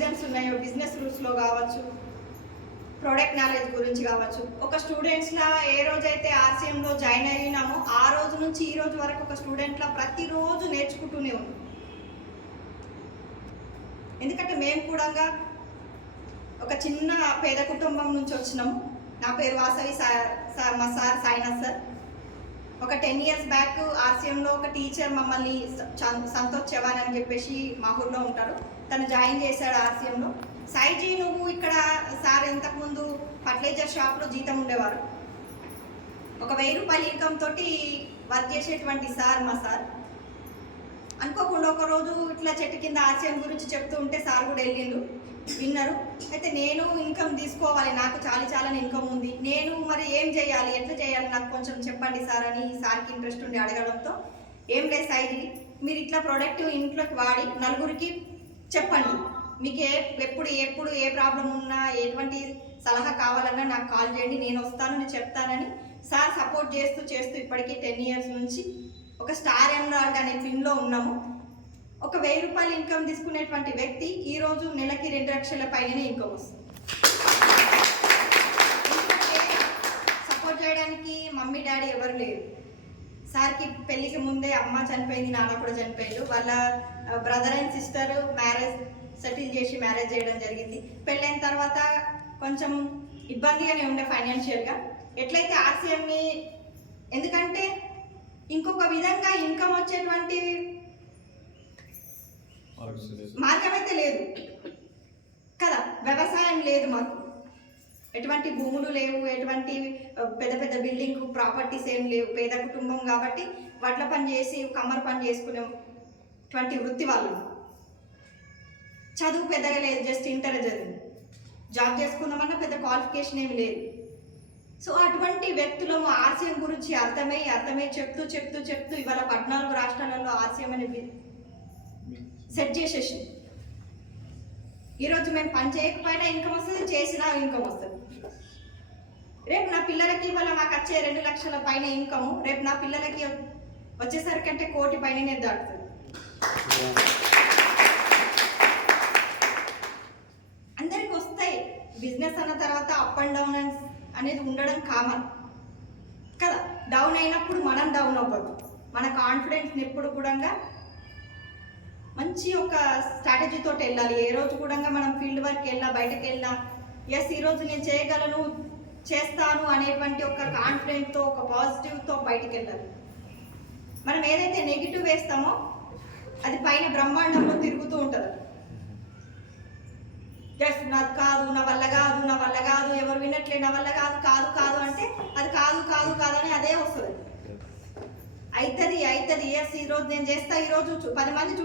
Reasons ఉన్నాయో, business రూల్స్లో కావచ్చు, product knowledge గురించి కావచ్చు, ఒక స్టూడెంట్స్లా ఏ రోజైతే ఆర్సీఎంలో జాయిన్ అయినామో ఆ రోజు నుంచి ఈ రోజు వరకు ఒక స్టూడెంట్లా ప్రతిరోజు నేర్చుకుంటూనే ఉన్నాం. ఎందుకంటే మేము కూడా ఒక చిన్న పేద కుటుంబం నుంచి వచ్చినాము. నా పేరు వాసవి సార్, మా సార్ సాయినాథ్ సార్. ఒక 10 years బ్యాక్ ఆర్సీఎంలో ఒక టీచర్ మమ్మల్ని సంతోష్ చవాన్ అని చెప్పేసి మా ఊళ్ళో ఉంటారు, తను జాయిన్ చేశాడు ఆర్సీఎంలో. సాయిజీ నువ్వు ఇక్కడ, సార్ ఇంతకుముందు ఫర్టిలైజర్ షాప్లో జీతం ఉండేవారు, ఒక 1000 రూపాయల ఇన్కమ్ తోటి వర్క్ చేసేటువంటి సార్ మా సార్. అనుకోకుండా ఒకరోజు ఇట్లా చెట్టు కింద ఆర్సీఎం గురించి చెప్తూ ఉంటే సార్ కూడా వెళ్ళిండు, విన్నారు. అయితే నేను ఇన్కమ్ తీసుకోవాలి, నాకు చాలా ఇన్కమ్ ఉంది, నేను మరి ఏం చేయాలి, ఎట్లా చేయాలి, నాకు కొంచెం చెప్పండి సార్ అని సార్కి ఇంట్రెస్ట్ ఉండి అడగడంతో, ఏం లేదు సాయిజీ, మీరు ఇట్లా ప్రోడక్ట్ ఇంట్లోకి వాడి నలుగురికి చెప్పండి, మీకు ఎప్పుడు ఏ ప్రాబ్లం ఉన్నా, ఎటువంటి సలహా కావాలన్నా నాకు కాల్ చేయండి, నేను వస్తాను, నేను చెప్తానని సార్ సపోర్ట్ చేస్తూ ఇప్పటికీ 10 years నుంచి ఒక స్టార్ ఎమరాల్డ్ అనే పిన్లో ఉన్నాము. ఒక 1000 రూపాయలు ఇన్కమ్ తీసుకునేటువంటి వ్యక్తి ఈరోజు నెలకి 2 లక్షల పైననే ఇన్కమ్ వస్తుంది. సపోర్ట్ చేయడానికి మమ్మీ డాడీ ఎవరు లేరు. సార్కి పెళ్ళికి ముందే అమ్మ చనిపోయింది, నాన్న కూడా చనిపోయాడు. వాళ్ళ brother and sister marriage settle చేసి మ్యారేజ్ చేయడం జరిగింది. పెళ్ళైన తర్వాత కొంచెం ఇబ్బందిగానే ఉండే ఫైనాన్షియల్గా. ఎట్లయితే ఆర్సీఎంని, ఎందుకంటే ఇంకొక విధంగా ఇన్కమ్ వచ్చేటువంటి మార్గం అయితే లేదు కదా, వ్యవసాయం లేదు, మాకు ఎటువంటి భూములు లేవు, ఎటువంటి పెద్ద బిల్డింగ్ ప్రాపర్టీస్ ఏం లేవు, పేద కుటుంబం కాబట్టి వడ్ల పని చేసి కమ్మర పని చేసుకునేటువంటి వృత్తి వాళ్ళు. చదువు పెద్దగా లేదు, జస్ట్ ఇంటర్ చదివి జాబ్ చేసుకుందామన్నా పెద్ద క్వాలిఫికేషన్ ఏమి లేదు. సో అటువంటి వ్యక్తులు ఆర్సీఎం గురించి అర్థమై చెప్తూ ఇవాళ 14 రాష్ట్రాలలో ఆర్సీఎం అనేది సెట్ చేసేసి, ఈరోజు మేము పని చేయకపోయినా ఇన్కమ్ వస్తుంది, చేసినా ఇన్కమ్ వస్తుంది. రేపు నా పిల్లలకి ఇవాళ మాకు వచ్చే 2 లక్షల పైన ఇన్కమ్ రేపు నా పిల్లలకి వచ్చేసరికంటే 1 కోటి పైన దాటుతుంది. అందరికి వస్తాయి. బిజినెస్ అన్న తర్వాత అప్ అండ్ డౌన్ అనేది ఉండడం కామన్ కదా. డౌన్ అయినప్పుడు మనం డౌన్ అవ్వద్దు. మన కాన్ఫిడెన్స్ని ఎప్పుడు కూడా మంచి ఒక స్ట్రాటజీతో వెళ్ళాలి. ఏ రోజు కూడా మనం ఫీల్డ్ వర్క్ వెళ్ళినా, బయటకు వెళ్ళినా, ఎస్ ఈరోజు నేను చేయగలను, చేస్తాను అనేటువంటి ఒక కాన్ఫిడెంట్తో, ఒక పాజిటివ్తో బయటకు వెళ్ళాలి. మనం ఏదైతే నెగిటివ్ వేస్తామో అది పైన బ్రహ్మాండంలో తిరుగుతూ ఉంటుంది. ఎస్ నాకు కాదు, నా వల్ల కాదు, ఎవరు వినట్లే, నా వల్ల కాదు అంటే అది కాదు అని అదే వస్తుంది. అవుతుంది ఎస్ ఈరోజు నేను చేస్తా, ఈరోజు 10 మంది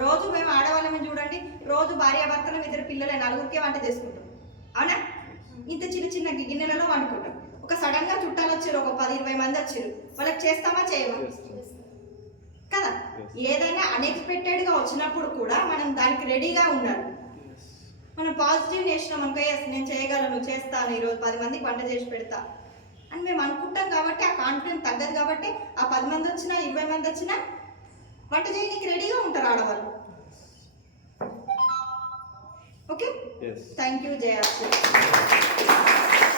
రోజు మేము ఆడవాళ్ళమే చూడండి, రోజు భార్యాభర్తలు 2 పిల్లలే 4కే వంట చేసుకుంటాం, అవునా? ఇంత చిన్న గిన్నెలలో వండుకుంటాం. ఒక సడన్గా చుట్టాలు వచ్చారు, ఒక 10-20 మంది వచ్చారు, వాళ్ళకి చేస్తామా చేయమా కదా. ఏదైనా అన్ఎక్స్పెక్టెడ్గా వచ్చినప్పుడు కూడా మనం దానికి రెడీగా ఉండాలి. మనం పాజిటివ్ చేసినాం అనుకో, ఎస్ నేను చేయగలను, చేస్తాను, ఈరోజు 10 మందికి వంట చేసి పెడతా అని మేము అనుకుంటాం. కాబట్టి ఆ కాన్ఫిడెన్స్ తగ్గదు. కాబట్టి ఆ 10 మంది వచ్చినా 20 మంది వచ్చినా వంట చేయడానికి రెడీగా ఉంటారు ఆడవాళ్ళు. Okay, thank you. జయ.